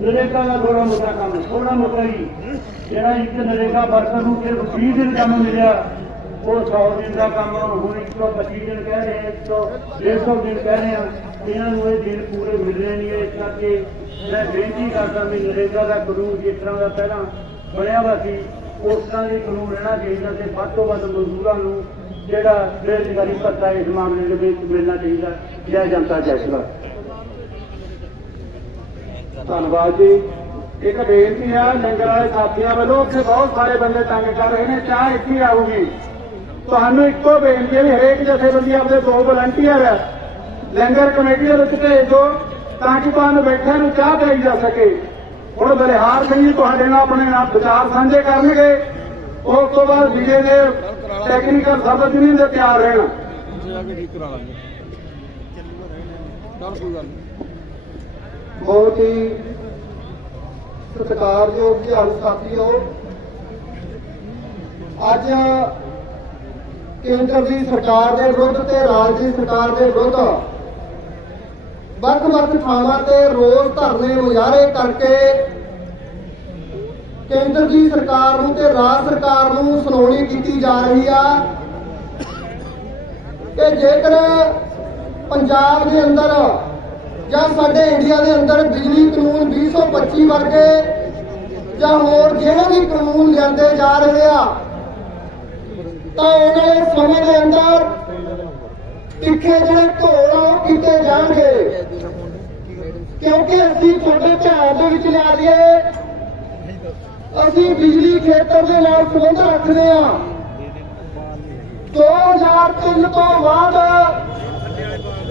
ਨਰੇਗਾ ਦਾ ਥੋੜਾ ਮੋਟਾ ਕੰਮ ਥੋੜਾ ਮੋਟਾ ਹੀ। ਜਿਹੜਾ ਇੱਕ ਨਰੇਗਾ ਵਰਕਰ ਨੂੰ ਸਿਰਫ 20 ਦਿਨ ਕੰਮ ਮਿਲਿਆ, ਉਹ 100 ਦਿਨ ਦਾ ਕੰਮ, ਹੁਣ 125 ਦਿਨ ਕਹਿ ਰਹੇ ਆ 100 150 ਦਿਨ ਕਹਿ ਰਹੇ ਆ। ਇਹਨਾਂ ਨੂੰ ਇਹ ਦਿਨ ਪੂਰੇ ਮਿਲ ਰਹੇ ਨਹੀਂ ਇਸ ਕਰਕੇ ਮੈਂ ਬੇਨਤੀ ਕਰਦਾ ਵੀ ਨਰੇਗਾ ਦਾ ਕਾਨੂੰਨ ਜਿਸ ਤਰ੍ਹਾਂ ਦਾ ਪਹਿਲਾਂ ਬਣਿਆ ਵਾ ਸੀ, ਉਸ ਤਰ੍ਹਾਂ ਦੇ ਕਾਨੂੰਨ ਰਹਿਣਾ ਚਾਹੀਦਾ ਤੇ ਵੱਧ ਤੋਂ ਵੱਧ ਮਜ਼ਦੂਰਾਂ ਨੂੰ ਜਿਹੜਾ ਬੇਰੁਜ਼ਗਾਰੀ ਭੱਤਾ ਇਸ ਮਾਮਲੇ ਦੇ ਵਿੱਚ ਮਿਲਣਾ ਚਾਹੀਦਾ, ਜੈ ਜਨਤਾ ਜੈ ਸ਼ਿਵਾ ਧੰਨਵਾਦ ਜੀ। ਇੱਕ ਬੇਨਤੀ ਹੈ, ਲੰਗਰ ਵਾਲੇ ਸਾਥੀਆਂ ਵੱਲੋਂ ਉੱਥੇ ਬਹੁਤ ਸਾਰੇ ਬੰਦੇ ਤੰਗ ਕਰ ਰਹੇ ਨੇ, ਚਾਹ ਇੱਥੇ ਆਊਗੀ। ਤੁਹਾਨੂੰ ਇੱਕੋ ਬੇਨਤੀ ਹੈ ਵੀ ਹਰੇਕ ਜਥੇਬੰਦੀ ਆਪਣੇ ਦੋ ਵਲੰਟੀਅਰ ਲੰਗਰ ਕਮੇਟੀ ਦੇ ਵਿੱਚ ਭੇਜ ਦਿਓ ਤਾਂ ਕਿ ਤੁਹਾਨੂੰ ਬੈਠਿਆਂ ਨੂੰ ਚਾਹ ਪਿਆਈ ਜਾ ਸਕੇ। ਹੁਣ ਬਲਿਹਾਰ ਸਿੰਘ ਜੀ ਤੁਹਾਡੇ ਨਾਲ ਆਪਣੇ ਨਾਲ ਵਿਚਾਰ ਸਾਂਝੇ ਕਰਨਗੇ। ਉਸ ਤੋਂ ਬਾਅਦ ਵਿਜੇ ਦੇ ਟੈਕਨੀਕਲ ਸਬਕ ਯੂਨੀਅਨ ਦੇ ਤਿਆਰ ਰਹਿਣ। ਜਾ ਕੇ ਠੀਕ ਕਰਾ ਲਾਂਗੇ ਚੱਲ ਕੋਈ ਗੱਲ ਨਹੀਂ ਬਹੁਤ ਹੀ ਸਤਿਕਾਰਯੋਗ ਧਿਆਨ ਸਾਥੀਓ, ਅੱਜ ਕੇਂਦਰ ਦੀ ਸਰਕਾਰ ਦੇ ਵਿਰੁੱਧ ਤੇ ਰਾਜ ਦੀ ਸਰਕਾਰ ਦੇ ਵਿਰੁੱਧ ਵੱਖ-ਵੱਖ ਥਾਵਾਂ ਤੇ ਰੋਜ਼ ਧਰਨੇ ਮੁਜ਼ਾਹਰੇ ਕਰਕੇ ਕੇਂਦਰ ਦੀ ਸਰਕਾਰ ਨੂੰ ਤੇ ਰਾਜ ਸਰਕਾਰ ਨੂੰ ਸੁਣਾਉਣੀ ਕੀਤੀ ਜਾ ਰਹੀ ਆ। ਕਿ ਜੇਕਰ ਪੰਜਾਬ ਦੇ ਅੰਦਰ ਜਾਂ ਸਾਡੇ ਇੰਡੀਆ ਦੇ ਅੰਦਰ ਬਿਜਲੀ ਕਾਨੂੰਨ 2025 ਵਰਗੇ ਜਾਂ ਹੋਰ ਜਿਹੜੇ ਵੀ ਕਾਨੂੰਨ ਲਿਆਂਦੇ ਜਾ ਰਹੇ ਆ, ਤਾਂ ਆਉਣ ਵਾਲੇ ਸਮੇਂ ਦੇ ਅੰਦਰ ਤਿੱਖੇ ਜਿਹੜੇ ਘੋਲ ਆ ਉਹ ਕੀਤੇ ਜਾਣਗੇ। ਕਿਉਂਕਿ ਅਸੀਂ ਤੁਹਾਡੇ ਧਿਆਨ ਦੇ ਵਿੱਚ ਲਿਆ ਦਈਏ ਅਸੀਂ ਬਿਜਲੀ ਖੇਤਰ ਦੇ ਨਾਲ ਸੰਬੰਧ ਰੱਖਦੇ ਆ। 2003 ਤੋਂ ਬਾਅਦ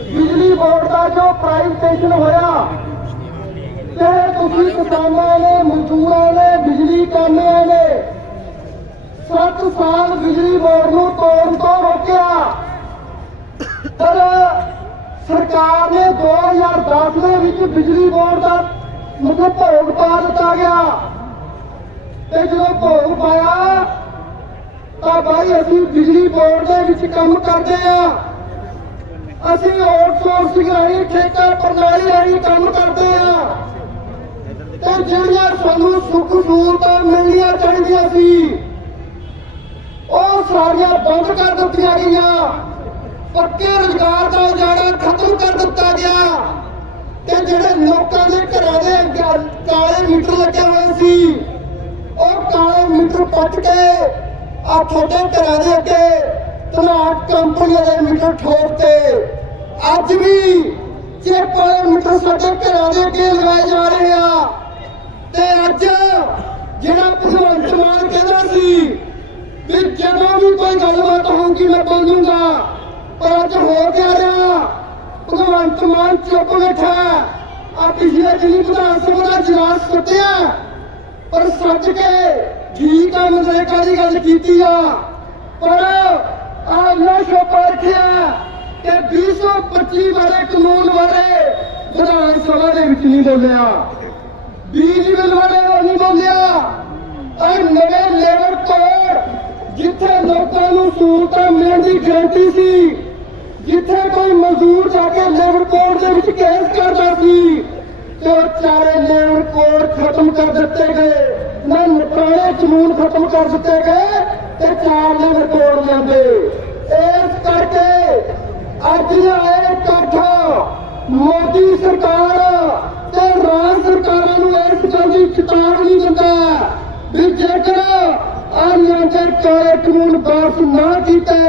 ਬਿਜਲੀ ਬੋਰਡ ਦਾ ਜੋ ਪ੍ਰਾਈਵੇਟੇਸ਼ਨ ਹੋਇਆ, ਤੇ ਤੁਸੀਂ ਕਿਸਾਨਾਂ ਨੇ, ਮਜ਼ਦੂਰਾਂ ਨੇ, ਬਿਜਲੀ ਕਾਮਿਆਂ ਨੇ 7 ਸਾਲ ਬਿਜਲੀ ਬੋਰਡ ਨੂੰ ਤੋੜਨ ਤੋਂ ਰੋਕਿਆ। ਪਰ ਸਰਕਾਰ ਨੇ 2010 ਦੇ ਵਿੱਚ ਬਿਜਲੀ ਬੋਰਡ ਦਾ ਮਤਲਬ ਭੋਗ ਪਾ ਦਿੱਤਾ ਗਿਆ। ਤੇ ਜਦੋਂ ਭੋਗ ਪਾਇਆ, ਤਾਂ ਭਾਈ ਅਸੀਂ ਬਿਜਲੀ ਬੋਰਡ ਦੇ ਵਿੱਚ ਕੰਮ ਕਰਦੇ ਆ ਅਸੀਂ ਆਊਟਸੋਰਸਿੰਗ ਰਾਹੀਂ ਠੇਕਾ ਪ੍ਰਣਾਲੀ ਰਾਹੀਂ ਕੰਮ ਕਰਦੇ ਆ ਤੇ ਜਿਹੜੀਆਂ ਸਾਨੂੰ ਸੁੱਖ ਸਹੂਲਤਾਂ ਮਿਲਣੀਆਂ ਚਾਹੀਦੀਆਂ ਸੀ, ਉਹ ਸਾਰੀਆਂ ਬੰਦ ਕਰ ਦਿੱਤੀਆਂ ਗਈਆਂ। ਪੱਕੇ ਰੁਜ਼ਗਾਰ ਦਾ ਉਜਾੜਾ ਖਤਮ ਕਰ ਦਿੱਤਾ ਗਿਆ। ਤੇ ਜਿਹੜੇ ਲੋਕਾਂ ਦੇ ਘਰਾਂ ਦੇ ਅੱਗੇ ਕਾਲੇ ਮੀਟਰ ਲੱਗੇ ਹੋਏ ਸੀ, ਉਹ ਕਾਲੇ ਮੀਟਰ ਪੱਟ ਕੇ ਆ ਤੁਹਾਡੇ ਘਰਾਂ ਦੇ ਅੱਗੇ ਤਨਾਟ ਕੰਪਨੀਆਂ ਦੇ ਮੀਟਰ ਠੋਕਤੇ ਅੱਜ ਵੀ ਚੈੱਕ ਵਾਲੇ ਮੀਟਰ ਸਾਡੇ ਘਰਾਂ ਦੇ ਅੱਗੇ ਲਗਾਏ ਜਾ ਰਹੇ ਆ। ਤੇ ਅੱਜ ਜਿਹੜਾ ਭਗਵੰਤ ਮਾਨ ਕਹਿੰਦਾ ਸੀ ਵੀ ਜਦੋਂ ਵੀ ਕੋਈ ਗੱਲਬਾਤ ਹੋਊਗੀ ਮੈਂ ਬੋਲੂੰਗਾ, ਪਰ ਅੱਜ ਹੋ ਗਿਆ ਰਿਹਾ ਭਗਵੰਤ ਮਾਨ ਚੁੱਪ ਬੈਠਾ ਆ ਪਿਛਲੇ ਦਿਨੀ ਵਿਧਾਨ ਸਭਾ ਦਾ ਇਜਲਾਸ ਕੱਟਿਆ ਪਰ ਸੱਚ ਕੇ ਜੀ ਆ ਮਨਰੇਗਾ ਦੀ ਗੱਲ ਕੀਤੀ ਆ। ਪਰ ਆ ਨਾ ਸ਼ੋਪਾ ਰੱਖਿਆ। ਕਿ 225 ਵਾਲੇ ਕਾਨੂੰਨ ਬਾਰੇ ਵਿਧਾਨ ਸਭਾ ਦੇ ਵਿੱਚ ਨਹੀਂ ਬੋਲਿਆ। ਬਿਜਲੀ ਬਿੱਲ ਬਾਰੇ ਨਹੀਂ ਬੋਲਿਆ। ਆ ਨਵੇਂ ਲੇਬਰ ਕੋਡ, ਜਿੱਥੇ ਲੋਕਾਂ ਨੂੰ ਸਹੂਲਤਾਂ ਮਿਲਣ ਦੀ ਗਾਰੰਟੀ ਸੀ, ਜਿੱਥੇ ਕੋਈ ਮਜ਼ਦੂਰ ਜਾ ਕੇ ਲੇਬਰ ਕੋਡ ਦੇ ਵਿੱਚ ਕੇਸ ਕਰਦਾ ਸੀ, ਤੇ ਉਹ ਚਾਰੇ ਲੇਬਰ ਕੋਡ ਖਤਮ ਕਰ ਦਿੱਤੇ ਗਏ। ਨਾ ਪੁਰਾਣੇ ਕਾਨੂੰਨ ਖਤਮ ਕਰ ਦਿੱਤੇ ਗਏ, ਤੇ ਚਾਰ ਲੇਬਰ ਕੋਡ ਲਿਆਂਦੇ। ਇਸ ਕਰਕੇ ਅੱਜ ਇਹ ਇਕੱਠ। ਮੋਦੀ ਸਰਕਾਰ ਤੇ ਰਾਜ ਸਰਕਾਰਾਂ ਨੂੰ ਇਸ ਗੱਲ ਚੇਤਾਵਨੀ ਦਿੰਦਾ ਵੀ ਜੇਕਰ ਆਨੰਦ ਕਾਲੇ ਕਾਨੂੰਨ ਵਾਪਸ ਨਾ ਕੀਤੇ,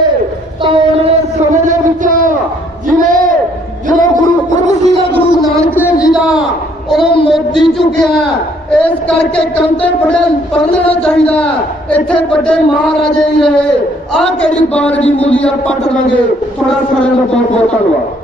ਤਾਂ ਉਹਨਾਂ ਸਮੇਂ ਦੇ ਵਿੱਚ ਜਿਵੇਂ ਜਦੋਂ ਗੁਰੂ ਗੁਰੂ ਜੀ ਦਾ ਗੁਰੂ ਨਾਨਕ ਦੇਵ ਜੀ ਦਾ ਉਦੋਂ ਮੋਦੀ ਝੁਕਿਆ ਇਸ ਕਰਕੇ ਕੰਤੇ ਬੜੇ ਲੈਣਾ ਚਾਹੀਦਾ। ਇੱਥੇ ਵੱਡੇ ਮਹਾਰਾਜੇ ਹੀ ਰਹੇ। ਆਹ ਕਿਹੜੀ ਬਾਗ ਦੀ ਮੂਲੀਆਂ ਪੱਟ ਲਾਂਗੇ। ਤੁਹਾਡਾ ਸਾਰਿਆਂ ਦਾ ਬਹੁਤ ਬਹੁਤ ਧੰਨਵਾਦ।